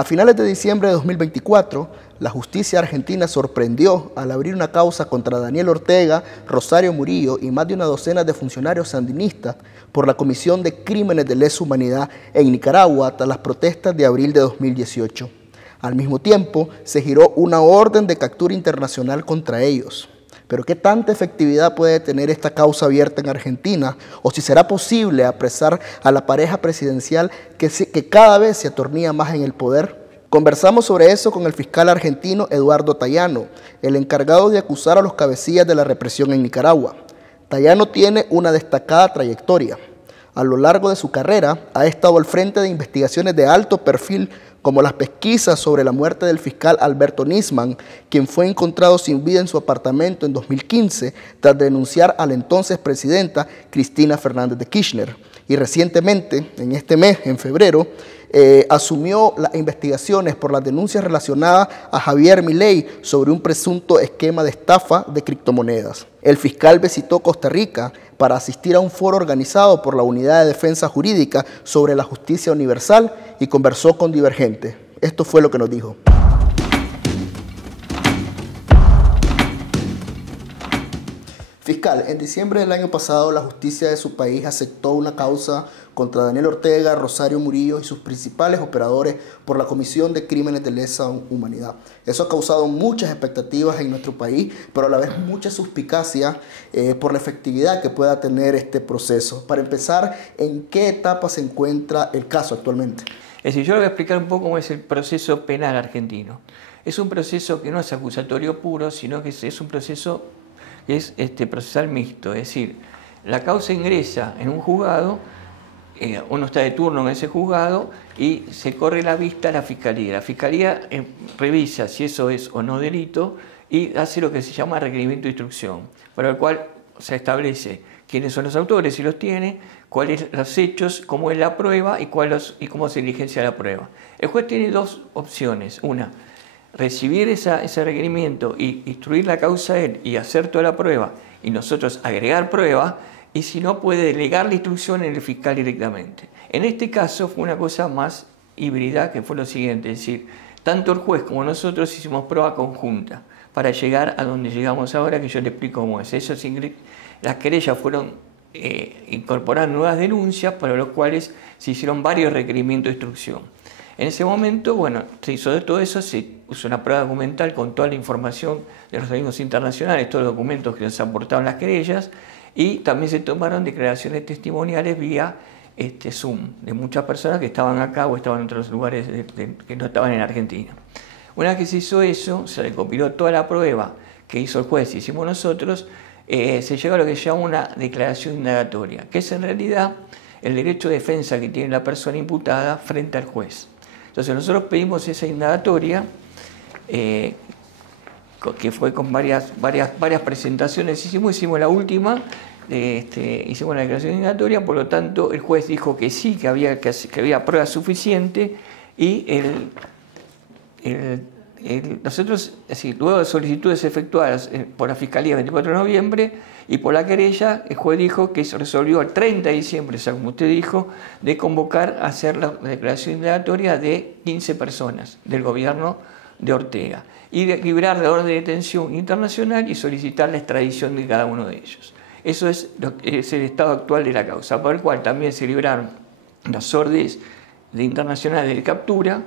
A finales de diciembre de 2024, la justicia argentina sorprendió al abrir una causa contra Daniel Ortega, Rosario Murillo y más de una docena de funcionarios sandinistas por la comisión de crímenes de lesa humanidad en Nicaragua tras las protestas de abril de 2018. Al mismo tiempo, se giró una orden de captura internacional contra ellos. Pero ¿qué tanta efectividad puede tener esta causa abierta en Argentina? ¿O si será posible apresar a la pareja presidencial que cada vez se atornilla más en el poder? Conversamos sobre eso con el fiscal argentino Eduardo Tayano, el encargado de acusar a los cabecillas de la represión en Nicaragua. Tayano tiene una destacada trayectoria. A lo largo de su carrera ha estado al frente de investigaciones de alto perfil como las pesquisas sobre la muerte del fiscal Alberto Nisman, quien fue encontrado sin vida en su apartamento en 2015 tras denunciar a la entonces presidenta Cristina Fernández de Kirchner. Y recientemente, en este mes, en febrero, asumió las investigaciones por las denuncias relacionadas a Javier Milei sobre un presunto esquema de estafa de criptomonedas. El fiscal visitó Costa Rica para asistir a un foro organizado por la Unidad de Defensa Jurídica sobre la Justicia Universal y conversó con Divergente. Esto fue lo que nos dijo. Fiscal, en diciembre del año pasado la justicia de su país aceptó una causa contra Daniel Ortega, Rosario Murillo y sus principales operadores por la comisión de crímenes de lesa humanidad. Eso ha causado muchas expectativas en nuestro país, pero a la vez mucha suspicacia por la efectividad que pueda tener este proceso. Para empezar, ¿en qué etapa se encuentra el caso actualmente? Es decir, yo le voy a explicar un poco cómo es el proceso penal argentino. Es un proceso que no es acusatorio puro, sino que es un proceso que es procesal mixto, es decir, la causa ingresa en un juzgado, uno está de turno en ese juzgado y se corre la vista a la fiscalía. La fiscalía revisa si eso es o no delito y hace lo que se llama requerimiento de instrucción, para el cual se establece quiénes son los autores, si los tiene, cuáles son los hechos, cómo es la prueba y cómo se diligencia la prueba. El juez tiene dos opciones, una, recibir ese requerimiento y instruir la causa a él y hacer toda la prueba y nosotros agregar prueba, y si no puede delegar la instrucción en el fiscal directamente. En este caso fue una cosa más híbrida, que fue lo siguiente, es decir, tanto el juez como nosotros hicimos prueba conjunta para llegar a donde llegamos ahora, que yo le explico cómo es. Las querellas fueron incorporar nuevas denuncias, para los cuales se hicieron varios requerimientos de instrucción. En ese momento, bueno, se hizo de todo eso, se usó una prueba documental con toda la información de los organismos internacionales, todos los documentos que nos aportaban las querellas, y también se tomaron declaraciones testimoniales vía Zoom, de muchas personas que estaban acá o estaban en otros lugares que no estaban en Argentina. Una vez que se hizo eso, se recopiló toda la prueba que hizo el juez y hicimos nosotros, se llegó a lo que se llama una declaración indagatoria, que es en realidad el derecho de defensa que tiene la persona imputada frente al juez. Entonces nosotros pedimos esa indagatoria, que fue con varias presentaciones, hicimos la última, hicimos la declaración indagatoria, por lo tanto el juez dijo que sí, que había prueba suficiente, y nosotros, así, luego de solicitudes efectuadas por la Fiscalía el 24 de noviembre y por la querella, el juez dijo que se resolvió el 30 de diciembre, o sea, como usted dijo, de convocar a hacer la declaración indagatoria de 15 personas del gobierno de Ortega y de librar de orden de detención internacional y solicitar la extradición de cada uno de ellos. Eso es el estado actual de la causa, por el cual también se libraron las órdenes internacionales de captura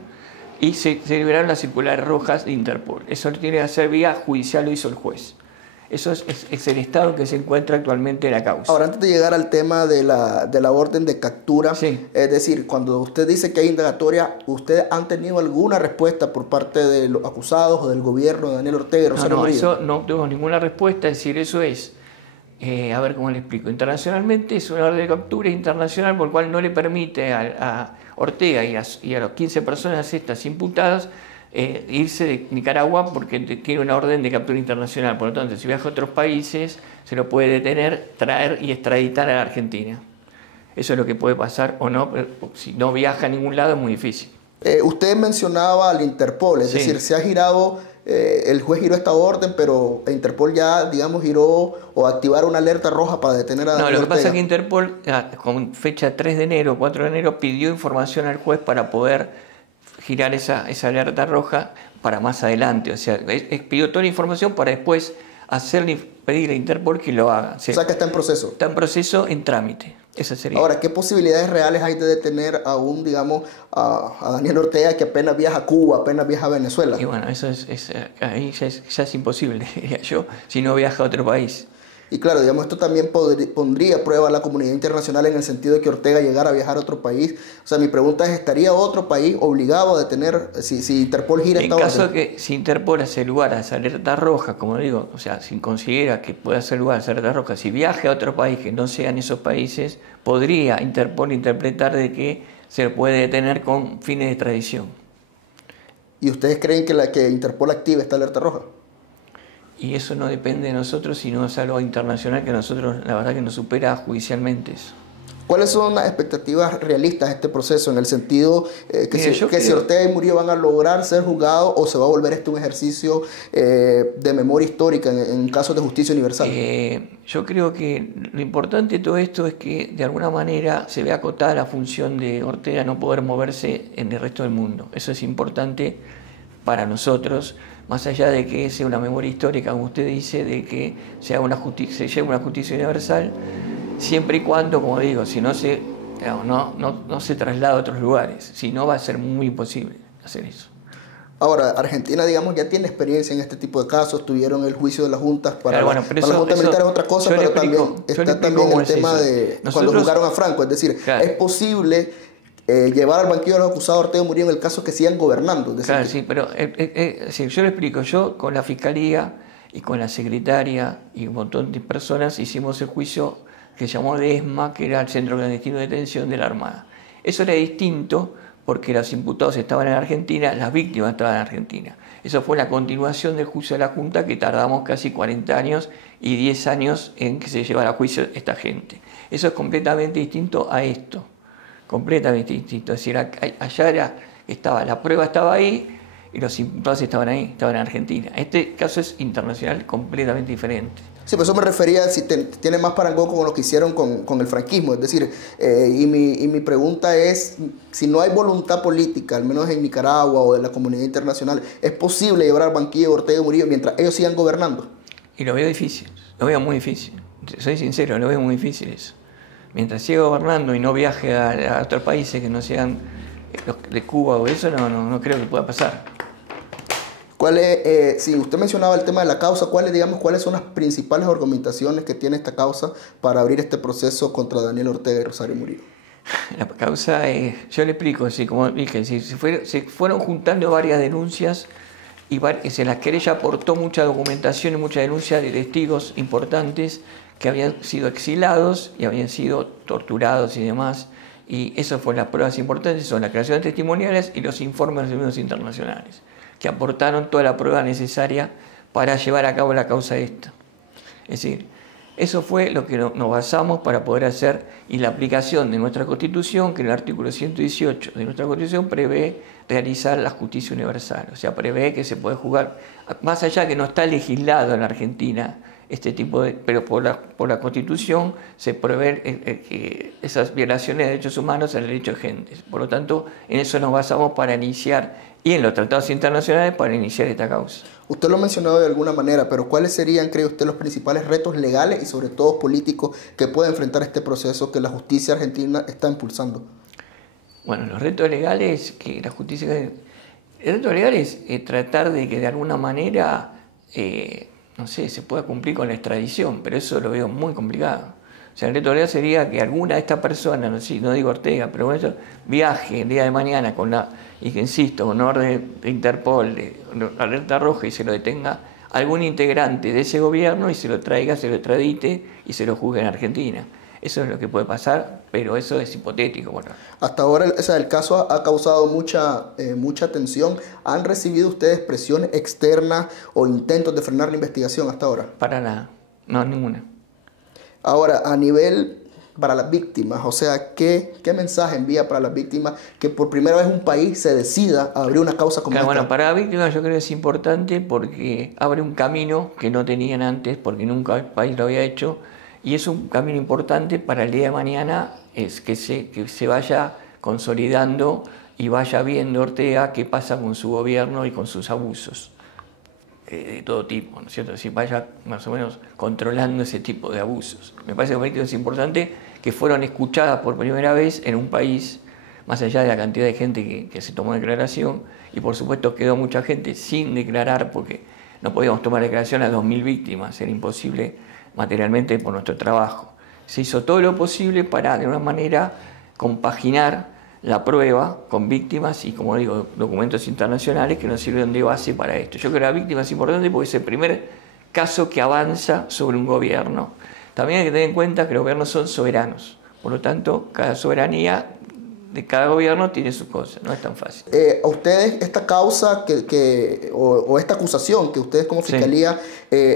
y se liberaron las circulares rojas de Interpol. Eso lo tiene que hacer vía judicial, lo hizo el juez. Eso es el estado en que se encuentra actualmente la causa. Ahora, antes de llegar al tema de la orden de captura, sí, es decir, cuando usted dice que hay indagatoria, ¿ustedes han tenido alguna respuesta por parte de los acusados o del gobierno de Daniel Ortega y Rosario Murillo? Eso no tuvimos ninguna respuesta, es decir, eso es, a ver cómo le explico, internacionalmente es una orden de captura internacional por el cual no le permite a Ortega y a los 15 personas estas imputadas irse de Nicaragua porque tiene una orden de captura internacional. Por lo tanto, si viaja a otros países, se lo puede detener, traer y extraditar a la Argentina. Eso es lo que puede pasar o no, pero si no viaja a ningún lado es muy difícil. Usted mencionaba al Interpol, es decir, se ha girado, el juez giró esta orden, pero Interpol ya, digamos, giró o activar una alerta roja para detener a Daniel Ortega. No, lo que pasa es que Interpol, con fecha 3 de enero, 4 de enero, pidió información al juez para poder girar esa alerta roja para más adelante. O sea, pidió toda la información para después pedirle a Interpol que lo haga. O sea que está en proceso. Está en proceso, en trámite. Esa sería. Ahora, ¿qué posibilidades reales hay de detener a digamos, a Daniel Ortega, que apenas viaja a Cuba, apenas viaja a Venezuela? Y bueno, eso ahí ya es imposible, diría yo, si no viaja a otro país. Y claro, digamos, esto también pondría a prueba a la comunidad internacional en el sentido de que Ortega llegara a viajar a otro país. O sea, mi pregunta es, ¿estaría otro país obligado a detener si Interpol gira esta orden? En caso de que si Interpol hace lugar a esa alerta roja, como digo, o sea, si considera que puede hacer lugar a esa alerta roja, si viaje a otro país que no sean esos países, podría Interpol interpretar de que se puede detener con fines de extradición. ¿Y ustedes creen que Interpol active esta alerta roja? Y eso no depende de nosotros, sino es algo internacional que a nosotros, la verdad, que nos supera judicialmente eso. ¿Cuáles son las expectativas realistas de este proceso? En el sentido que Mira, si Ortega y Murillo van a lograr ser juzgados, o se va a volver un ejercicio de memoria histórica en casos de justicia universal. Yo creo que lo importante de todo esto es que de alguna manera se ve acotada la función de Ortega no poder moverse en el resto del mundo. Eso es importante para nosotros, más allá de que sea una memoria histórica, como usted dice, de que se llegue a una justicia universal, siempre y cuando, como digo, si no se, digamos, no se traslada a otros lugares, si no va a ser muy imposible hacer eso. Ahora, Argentina, digamos, ya tiene experiencia en este tipo de casos, tuvieron el juicio de las juntas para la Junta Militar es otra cosa, pero también está también el tema de cuando juzgaron a Franco, es decir, es posible llevar al banquillo a los acusados Ortega y Murillo en el caso que sigan gobernando. Es decir, claro, sí, pero yo le explico, yo con la Fiscalía y con la Secretaria y un montón de personas hicimos el juicio que se llamó de ESMA, que era el Centro Clandestino de Detención de la Armada. Eso era distinto porque los imputados estaban en Argentina, las víctimas estaban en Argentina. Eso fue la continuación del juicio de la Junta, que tardamos casi 40 años y 10 años en que se llevara a juicio esta gente. Eso es completamente distinto a esto, completamente distinto. Es decir, allá la prueba estaba ahí y los imputados estaban ahí, estaban en Argentina. Este caso es internacional, completamente diferente. Sí, por eso me refería si tiene más parangón con lo que hicieron con el franquismo. Es decir, y mi pregunta es, si no hay voluntad política, al menos en Nicaragua o de la comunidad internacional, ¿es posible llevar al banquillo de Ortega y Murillo mientras ellos sigan gobernando? Y lo veo difícil, lo veo muy difícil. Soy sincero, lo veo muy difícil eso. Mientras siga gobernando y no viaje a otros países que no sean los de Cuba o eso, no creo que pueda pasar. Si usted mencionaba el tema de la causa, ¿cuáles son las principales argumentaciones que tiene esta causa para abrir este proceso contra Daniel Ortega y Rosario Murillo? La causa, yo le explico, como dije, se fueron juntando varias denuncias y en las querellas aportó mucha documentación y mucha denuncia de testigos importantes que habían sido exilados y habían sido torturados y demás. Y eso fue las pruebas importantes, son la creación de testimoniales y los informes de los medios internacionales, que aportaron toda la prueba necesaria para llevar a cabo la causa esta. Es decir, eso fue lo que nos basamos para poder hacer, y la aplicación de nuestra Constitución, que en el artículo 118 de nuestra Constitución prevé realizar la justicia universal. O sea, prevé que se puede juzgar, más allá que no está legislado en la Argentina, pero por la Constitución se prevé que esas violaciones de derechos humanos al derecho de gente. Por lo tanto, en eso nos basamos para iniciar, y en los tratados internacionales para iniciar esta causa. Usted lo ha mencionado de alguna manera, pero ¿cuáles serían, cree usted, los principales retos legales y sobre todo políticos que puede enfrentar este proceso que la justicia argentina está impulsando? Bueno, los retos legales que la justicia... El reto legal es tratar de que de alguna manera... no sé, se pueda cumplir con la extradición, pero eso lo veo muy complicado. O sea, el reto legal sería que alguna de estas personas, no digo Ortega, pero bueno, viaje el día de mañana y que insisto, con orden de Interpol, de alerta roja, y se lo detenga algún integrante de ese gobierno y se lo traiga, se lo extradite y se lo juzgue en Argentina. Eso es lo que puede pasar, pero eso es hipotético. Bueno. Hasta ahora el caso ha causado mucha tensión. ¿Han recibido ustedes presiones externas o intentos de frenar la investigación hasta ahora? Para nada, no, ninguna. Ahora, a nivel para las víctimas, o sea, ¿qué mensaje envía para las víctimas que por primera vez un país se decida a abrir una causa como esta? Bueno, para las víctimas yo creo que es importante porque abre un camino que no tenían antes, porque nunca el país lo había hecho, y es un camino importante para el día de mañana, es que se vaya consolidando y vaya viendo Ortega qué pasa con su gobierno y con sus abusos de todo tipo, ¿no es cierto? Si vaya más o menos controlando ese tipo de abusos. Me parece que es importante que fueron escuchadas por primera vez en un país, más allá de la cantidad de gente que se tomó declaración, y por supuesto quedó mucha gente sin declarar porque no podíamos tomar declaración a 2.000 víctimas, era imposible materialmente por nuestro trabajo. Se hizo todo lo posible para, de una manera, compaginar la prueba con víctimas y, como digo, documentos internacionales que nos sirven de base para esto. Yo creo que la víctima es importante porque es el primer caso que avanza sobre un gobierno. También hay que tener en cuenta que los gobiernos son soberanos, por lo tanto, cada soberanía de cada gobierno tiene sus cosas, no es tan fácil. ¿A ustedes esta causa o esta acusación que ustedes como Fiscalía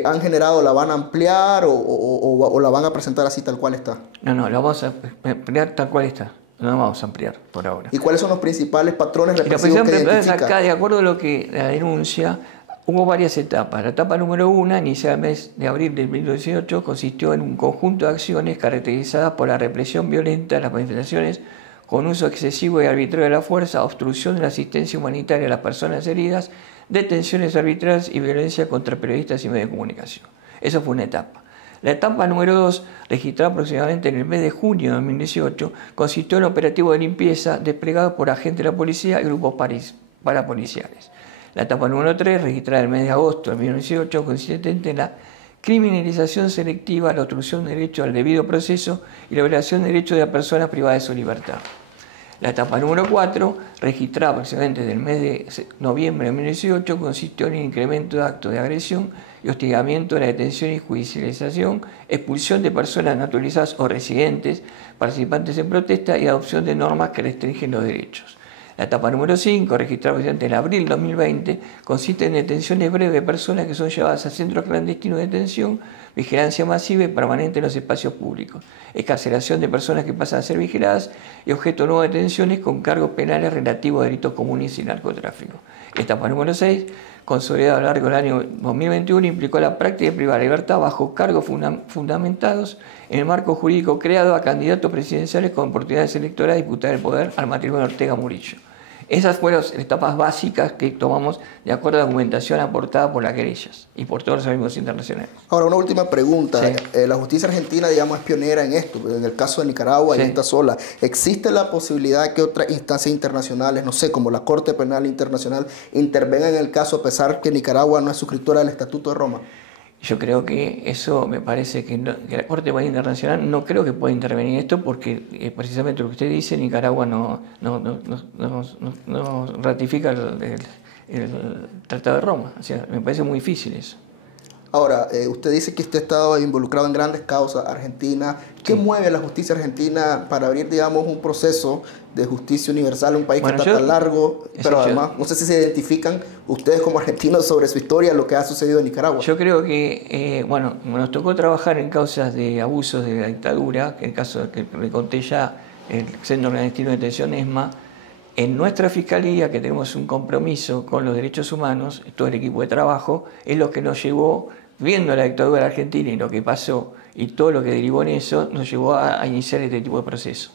han generado, la van a ampliar o la van a presentar así tal cual está? No, la vamos a ampliar tal cual está. No vamos a ampliar por ahora. ¿Y cuáles son los principales patrones represivos que identifican? Acá, de acuerdo a lo que la denuncia, hubo varias etapas. La etapa número 1, iniciada el mes de abril del 2018, consistió en un conjunto de acciones caracterizadas por la represión violenta de las manifestaciones con uso excesivo y arbitrario de la fuerza, obstrucción de la asistencia humanitaria a las personas heridas, detenciones arbitrarias y violencia contra periodistas y medios de comunicación. Esa fue una etapa. La etapa número 2, registrada aproximadamente en el mes de junio de 2018, consistió en un operativo de limpieza desplegado por agentes de la policía y grupos parapoliciales. La etapa número 3, registrada en el mes de agosto de 2018, consistente en la criminalización selectiva, la obstrucción del derecho al debido proceso y la violación de derechos de las personas privadas de su libertad. La etapa número 4, registrada aproximadamente desde el mes de noviembre de 2018, consistió en el incremento de actos de agresión y hostigamiento de la detención y judicialización, expulsión de personas naturalizadas o residentes, participantes en protesta y adopción de normas que restringen los derechos. La etapa número 5, registrada en abril de 2020, consiste en detenciones breves de personas que son llevadas a centros clandestinos de detención, vigilancia masiva y permanente en los espacios públicos, excarcelación de personas que pasan a ser vigiladas y objeto de nuevas detenciones con cargos penales relativos a delitos comunes y narcotráfico. Etapa número 6, consolidada a lo largo del año 2021, implicó la práctica de privar libertad bajo cargos fundamentados en el marco jurídico creado a candidatos presidenciales con oportunidades electorales de disputar el poder al matrimonio Ortega-Murillo. Esas fueron las etapas básicas que tomamos de acuerdo a la documentación aportada por las querellas y por todos los organismos internacionales. Ahora, una última pregunta. Sí. La justicia argentina, digamos, es pionera en esto. En el caso de Nicaragua, y está sola. ¿Existe la posibilidad que otras instancias internacionales, no sé, como la Corte Penal Internacional, intervengan en el caso a pesar que Nicaragua no es suscriptora del Estatuto de Roma? Yo creo que eso me parece que la Corte Penal Internacional no creo que pueda intervenir en esto porque precisamente lo que usted dice, Nicaragua no ratifica el Tratado de Roma. O sea, me parece muy difícil eso. Ahora, usted dice que usted ha estado involucrado en grandes causas argentinas. ¿Qué mueve a la justicia argentina para abrir, digamos, un proceso de justicia universal en un país que está tan largo? Pero además, no sé si se identifican ustedes como argentinos sobre su historia, lo que ha sucedido en Nicaragua. Yo creo que, nos tocó trabajar en causas de abusos de la dictadura, que en el caso que le conté ya, el Centro Clandestino de Detención ESMA. En nuestra Fiscalía, que tenemos un compromiso con los derechos humanos, todo el equipo de trabajo, es lo que nos llevó, viendo la dictadura de la Argentina y lo que pasó y todo lo que derivó en eso, nos llevó a iniciar este tipo de proceso.